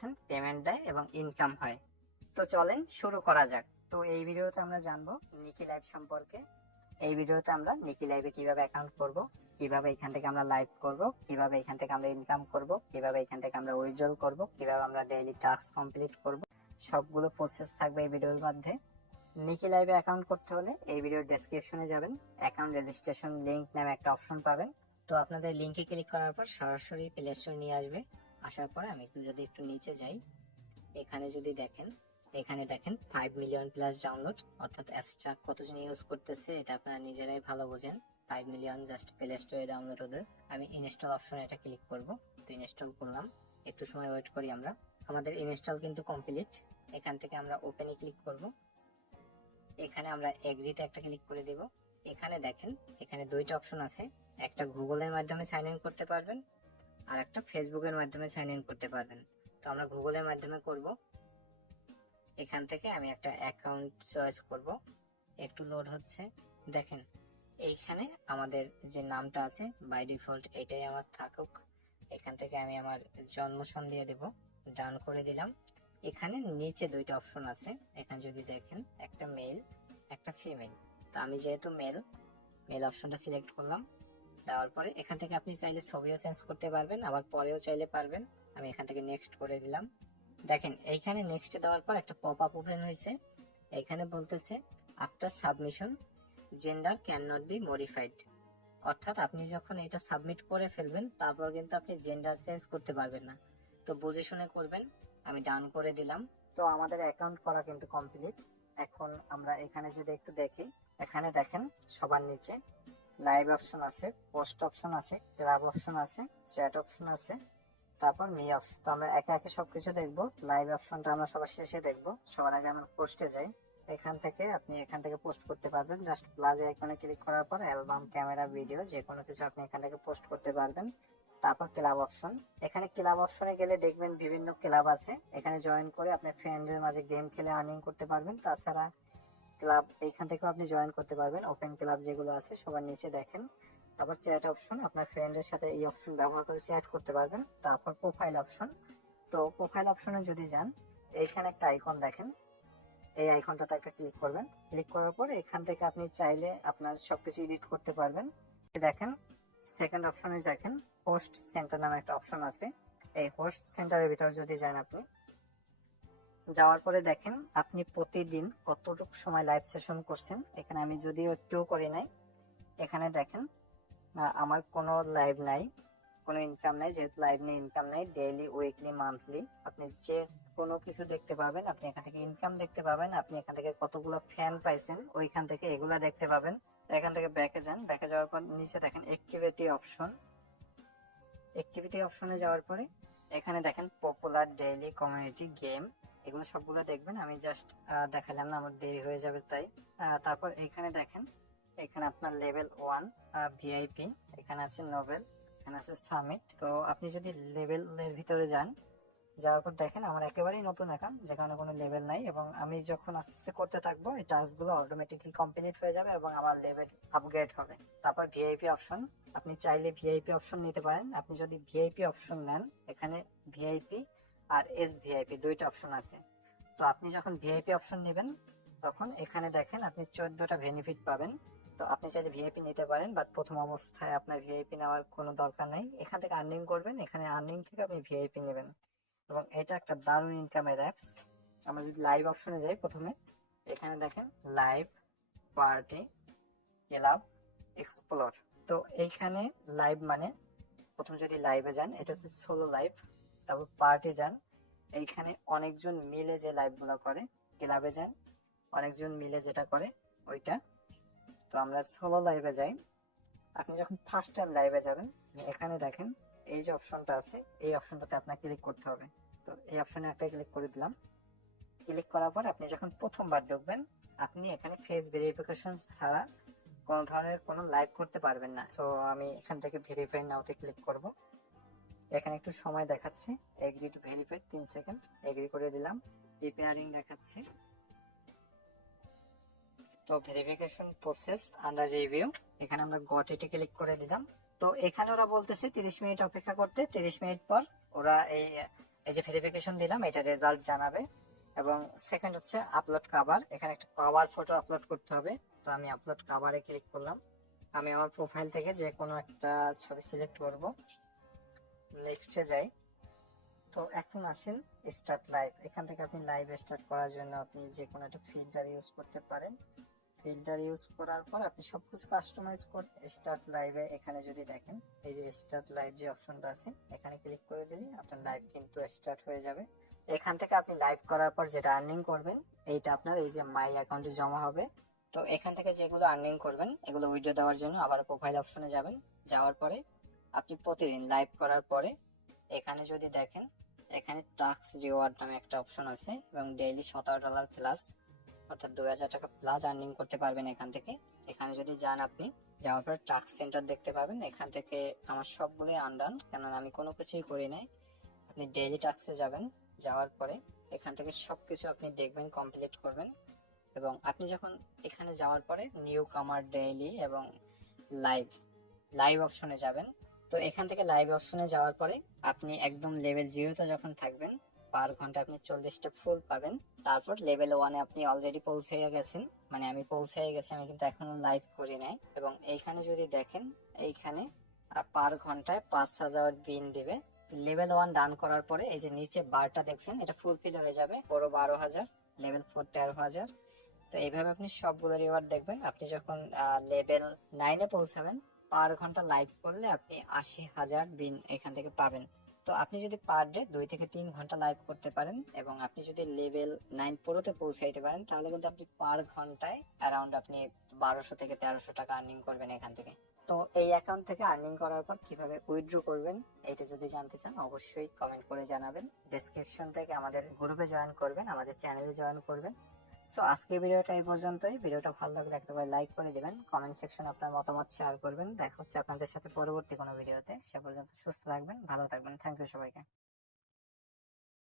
পাচ্ছেন, পেমেন্ট দেয় এবং ইনকাম হয়। তো চলেন শুরু করা যাক। তো এই ভিডিওতে আমরা জানবো নিকি লাইভ সম্পর্কে। এই ভিডিওতে আমরা নিকি লাইভে কিভাবে অ্যাকাউন্ট করব, কিভাবে এখান থেকে আমরা লাইভ করব, কিভাবে এখান থেকে আমরা ইনকাম করব, কিভাবে এখান থেকে আমরা উইথড্রল করব, কিভাবে আমরা ডেইলি টাস্ক কমপ্লিট করব, সবগুলো প্রসেস থাকবে এই ভিডিওর মধ্যে। নিকি লাইভে অ্যাকাউন্ট করতে হলে এই ভিডিওর ডেসক্রিপশনে যাবেন, অ্যাকাউন্ট রেজিস্ট্রেশন লিংক নামে একটা অপশন পাবেন। তো আপনাদের লিংকে ক্লিক করার পর সরাসরি প্লে স্টোর নিয়ে আসবে। আসার পরে আমি যদি একটু নিচে যাই, এখানে যদি দেখেন, এখানে দেখেন 5 মিলিয়ন প্লাস ডাউনলোড, অর্থাৎ অ্যাপসটা কতজন ইউজ করতেছে এটা আপনারা নিজেরাই ভালো বোঝেন। 5 মিলিয়ন জাস্ট প্লে স্টোরে ডাউনলোড ওদের। আমি ইনস্টল অপশনে এটা ক্লিক করব। তো ইনস্টল করলাম, একটু সময় ওয়েট করি আমরা। আমাদের ইনস্টল কিন্তু কমপ্লিট। এখান থেকে আমরা ওপেনে ক্লিক করব। এখানে আমরা এক্সিটে একটা ক্লিক করে দেব। এখানে দেখেন, এখানে দুইটা অপশন আছে, একটা গুগলের মাধ্যমে সাইন ইন করতে পারবেন আর একটা ফেসবুকের মাধ্যমে সাইন ইন করতে পারবেন। তো আমরা গুগলের মাধ্যমে করব। এখান থেকে আমি একটা অ্যাকাউন্ট চয়েস করব। একটু লোড হচ্ছে। দেখেন এইখানে আমাদের যে নামটা আছে বাই ডিফল্ট এটাই আমার থাকুক। এখান থেকে আমি আমার জন্মসন দিয়ে দেব, ডান করে দিলাম। এখানে নিচে দুইটা অপশন আছে, এখানে যদি দেখেন একটা মেল একটা ফিমেল। তো আমি যেহেতু মেল অপশনটা সিলেক্ট করলাম। দেওয়ার পরে এখান থেকে আপনি চাইলে ছবিও চেঞ্জ করতে পারবেন, আবার পরেও চাইলে পারবেন। আমি এখান থেকে নেক্সট করে দিলাম। দেখেন এইখানে নেক্সট দেওয়ার পর একটা পপ আপ ওপেন হয়েছে। এখানে বলতেছে after submission gender can not be modified, অর্থাৎ আপনি যখন এটা সাবমিট করে ফেলবেন তারপর কিন্তু আপনি জেন্ডার চেঞ্জ করতে পারবেন না। তো বুঝে শুনে করবেন। আমি ডান করে দিলাম। তো আমাদের অ্যাকাউন্ট করা কিন্তু কমপ্লিট। এখন আমরা এখানে যদি একটু দেখি, এখানে দেখেন সবার নিচে লাইভ অপশন আছে, পোস্ট অপশন আছে, ক্লাব অপশন আছে, চ্যাট অপশন আছে, তারপর মি অফ। তো আমরা একে একে সবকিছু দেখবো। লাইভ অপশনটা আমরা সবার শেষে দেখবো। সবার আগে আমরা পোস্টে যাই। এখান থেকে আপনি এখান থেকে পোস্ট করতে পারবেন। জাস্ট প্লাস আইকনে ক্লিক করার পর অ্যালবাম, ক্যামেরা, ভিডিও যে কোনো কিছু আপনি এখান থেকে পোস্ট করতে পারবেন। তারপর ক্লাব অপশন। এখানে ক্লাব অপশনে গেলে দেখবেন বিভিন্ন ক্লাব আছে, এখানে জয়েন করে আপনি ফ্রেন্ডের মাঝে গেম খেলে আর্নিং করতে পারবেন। তাছাড়া ক্লাব এইখান থেকেও আপনি জয়েন করতে পারবেন। ওপেন ক্লাব যেগুলো আছে সবার নিচে দেখেন। তারপর চ্যাট অপশন, আপনার ফ্রেন্ডের সাথে এই অপশন ব্যবহার করে চ্যাট করতে পারবেন। তারপর প্রোফাইল অপশন। তো প্রোফাইল অপশনে যদি যান, এইখানে একটা আইকন দেখেন, এই আইকনটাতে একটা ক্লিক করবেন। ক্লিক করার পর এখান থেকে আপনি চাইলে আপনার সবকিছু এডিট করতে পারবেন। দেখেন সেকেন্ড অপশনে দেখেন হোস্ট সেন্টার নামে একটা অপশন আছে। এই হোস্ট সেন্টারের ভিতর যদি যান, আপনি যাওয়ার পরে দেখেন আপনি প্রতিদিন কতটুকু সময় লাইভ সেশন করছেন। এখানে আমি যদিও একটুও করি নাই। এখানে দেখেন আমার কোনো লাইভ নাই, কোনো ইনকাম নাই, যেহেতু লাইভ নেই ইনকাম নাই। ডেইলি, উইকলি, মান্থলি আপনি যে কোনো কিছু দেখতে পাবেন। আপনি এখান থেকে ইনকাম দেখতে পাবেন, আপনি এখান থেকে কতগুলো ফ্যান পাইছেন ওইখান থেকে এগুলা দেখতে পাবেন। এখান থেকে ব্যাকে যান, ব্যাকে যাওয়ার পর নিচে দেখেন অ্যাক্টিভিটি অপশন। অ্যাক্টিভিটি অপশনে যাওয়ার পরে এখানে দেখেন পপুলার, ডেইলি, কমিউনিটি, গেম, এগুলো সবগুলো দেখবেন। আমি জাস্ট দেখালাম না, আমার দেরি হয়ে যাবে তাই। তারপর এখানে দেখেন, এখানে আপনার লেভেল 1 ভিআইপি, এখানে আছে নোবেল, এখানে আছে সামিট। তো আপনি যদি লেভেলের ভিতরে যান, যাওয়ার পর দেখেন আমার একেবারেই নতুন অ্যাকাউন্ট, যেখানে কোনো লেভেল নাই, এবং আমি যখন আস্তে আস্তে করতে থাকবো এই টাস্কগুলো অটোমেটিকলি কমপ্লিট হয়ে যাবে এবং আমার লেভেল আপগ্রেড হবে। তারপর ভিআইপি অপশন, আপনি চাইলে ভিআইপি অপশন নিতে পারেন। আপনি যদি ভিআইপি অপশন নেন, এখানে ভিআইপি আর এস ভিআইপি দুইটা অপশন আছে। তো আপনি যখন ভিআইপি অপশন নেবেন তখন এখানে দেখেন আপনি 14টা বেনিফিট পাবেন। তো আপনি চাইলে ভিআইপি নিতে পারেন, বাট প্রথম অবস্থায় আপনার ভিআইপি নেওয়ার কোনো দরকার নাই। এখান থেকে আর্নিং করবেন, এখানে আর্নিং থেকে আপনি ভিআইপি নেবেন এবং এটা একটা দারুণ ইনকামের অ্যাপস। আমরা যদি লাইভ অপশনে যাই, প্রথমে এখানে দেখেন লাইভ, পার্টি, ক্লাব, এক্সপ্লোর। তো এইখানে লাইভ মানে প্রথম যদি লাইভে যান, এটা হচ্ছে সোলো লাইভ। তারপর পার্টি যান, এইখানে অনেকজন মিলে যে লাইভ গুলো করে। ক্লাবে যান, অনেকজন মিলে যেটা করে ওইটা। তো আমরা সোলো লাইভে যাই। আপনি যখন ফার্স্ট টাইম লাইভে যাবেন, এখানে দেখেন এই যে অপশনটা আছে, এই অপশনটাতে আপনাকে ক্লিক করতে হবে। তো এই অপশনে একটা ক্লিক করে দিলাম। ক্লিক করার পর আপনি যখন প্রথমবার ঢুকবেন, আপনি এখানে ফেস ভেরিফিকেশন ছাড়া কোনো ধরনের কোনো লাইভ করতে পারবেন না। তো আমি এখান থেকে ভেরিফাই নাওতে ক্লিক করব। এখানে একটু সময় দেখাচ্ছে, agree to verify 3 seconds, agree করে দিলাম। প্রিপেয়ারিং দেখাচ্ছে। তো ভেরিফিকেশন প্রসেস আন্ডার রিভিউ, এখানে আমরা গট ইটে ক্লিক করে দিলাম। তো এখানে ওরা বলতেছে 30 মিনিট অপেক্ষা করতে। 30 মিনিট পর ওরা এই এই যে ভেরিফিকেশন দিলাম, এটা রেজাল্ট জানাবে। এবং সেকেন্ড হচ্ছে আপলোড কভার, এখানে একটা কভার ফটো আপলোড করতে হবে। তো আমি আপলোড কভারে ক্লিক করলাম। আমি আমার প্রোফাইল থেকে যে কোনো একটা ছবি সিলেক্ট করব, নেক্সটে যাই। তো এখন আসেন স্টার্ট লাইভ। এখান থেকে আপনি লাইভ স্টার্ট করার জন্য আপনি যে কোনো একটা ফিল্টার ইউজ করতে পারেন। ফিল্টার ইউজ করার পর আপনি সবকিছু কাস্টমাইজ করে স্টার্ট লাইভে এখানে যদি দেখেন, এই যে স্টার্ট লাইভ যে অপশনটা আছে, এখানে ক্লিক করে দিলে আপনার লাইভ কিন্তু স্টার্ট হয়ে যাবে। এখান থেকে আপনি লাইভ করার পর যেটা আর্নিং করবেন, এইটা আপনার এই যে মাই অ্যাকাউন্টে জমা হবে। তো এখান থেকে যেগুলো আর্নিং করবেন এগুলো উইথড্র দেওয়ার জন্য আবার প্রোফাইল অপশনে যাবেন। যাওয়ার পরে আপনি প্রতিদিন লাইভ করার পরে এখানে যদি দেখেন, এখানে টাস্ক রিওয়ার্ড নামে একটা অপশন আছে এবং ডেইলি $17 প্লাস, অর্থাৎ 2000 টাকা প্লাস আর্নিং করতে পারবেন এখান থেকে। এখানে যদি যান আপনি, যাওয়ার পর টাস্ক সেন্টার দেখতে পাবেন। এখান থেকে আমার সবগুলোই আনডান, কেননা আমি কোনো কিছুই করি নাই। আপনি ডেইলি টাস্কে যাবেন, যাওয়ার পরে এখান থেকে সবকিছু আপনি দেখবেন, কমপ্লিট করবেন। এবং আপনি যখন এখানে যাওয়ার পরে নিউ কামার ডেইলি এবং লাইভ লাইভ অপশনে যাবেন। তো এখান থেকে লাইভ অপশনে যাওয়ার পরে আপনি একদম লেভেল 0-তে যখন থাকবেন, পার ঘন্টা আপনি 40টা ফুল পাবেন। তারপর লেভেল 1-এ আপনি অলরেডি পৌঁছে গেছেন, মানে আমি পৌঁছে গেছি, আমি কিন্তু এখনো লাইভ করি নাই। এবং এইখানে যদি দেখেন, এইখানে পার ঘন্টায় 5000 বিন দিবে। লেভেল 1 ডান করার পরে এই যে নিচে বারটা দেখছেন, এটা ফুলফিল হয়ে যাবে, পুরো 12,000, লেভেল 4 13,000। তো এইভাবে আপনি সবগুলো রিওয়ার্ড দেখবেন। আপনি যখন লেভেল 9-এ পৌঁছাবেন, পার ঘন্টা লাইভ করলে আপনি 80,000 বিন এখান থেকে পাবেন। তো আপনি যদি পার ডে 2 থেকে 3 ঘন্টা লাইভ করতে পারেন এবং আপনি যদি লেভেল 9 প্রোতে পৌঁছাইতে পারেন, তাহলে কিন্তু আপনি পার ঘন্টায় অ্যারাউন্ড আপনি 1200 থেকে 1300 টাকা আর্নিং করবেন এখান থেকে। তো এই অ্যাকাউন্ট থেকে আর্নিং করার পর কিভাবে উইথড্র করবেন, এটা যদি জানতে চান অবশ্যই কমেন্ট করে জানাবেন। ডেসক্রিপশন থেকে আমাদের গ্রুপে জয়েন করবেন, আমাদের চ্যানেলে জয়েন করবেন। সো আজকে ভিডিওটা এই পর্যন্তই। ভিডিওটা ভালো লাগলে একটা লাইক করে দিবেন, কমেন্ট সেকশনে আপনার মতামত শেয়ার করবেন। দেখা হচ্ছে আপনাদের সাথে পরবর্তী কোনো ভিডিওতে। সে পর্যন্ত সুস্থ থাকবেন, ভালো থাকবেন। থ্যাংক ইউ সবাইকে।